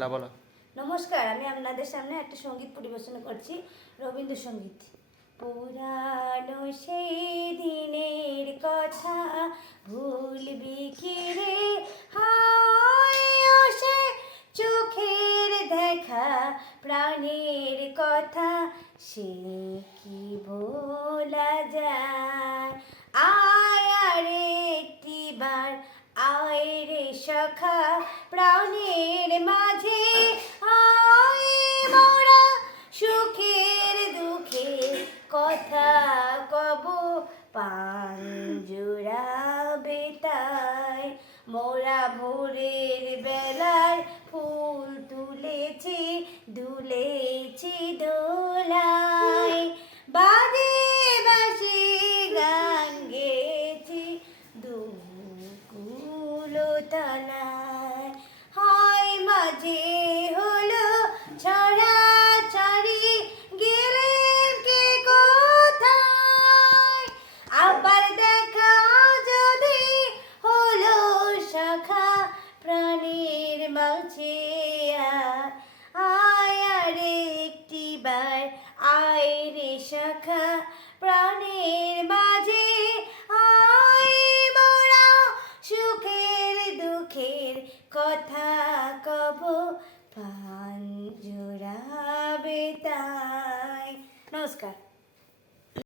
লা, বলো। নমস্কার, আমি আপনাদের সামনে একটা সংগীত পরিবেশন করছি, রবীন্দ্রসঙ্গীত। পুরানো সেই দিনের কথা ভুলবি কি রে? সে চোখের দেখা, প্রাণের কথা, সে কি ভোলা রে সখা প্রাণের মাঝে আয় মোরা সুখের দুঃখের কথা কব, পাঞ্জুরা বেতায়, মোরা ভোরের বেলায় ফুল তলায় হয় মাঝে হলো ছড়া ছড়ি গেলেন কে কোথায়? আবার দেখা যদি হলো শাখা প্রাণীর মাঝে। আয়, আর একটি বার আয় রে শাখা প্রাণের কথা কব পান জোড়াবে তাই। নমস্কার।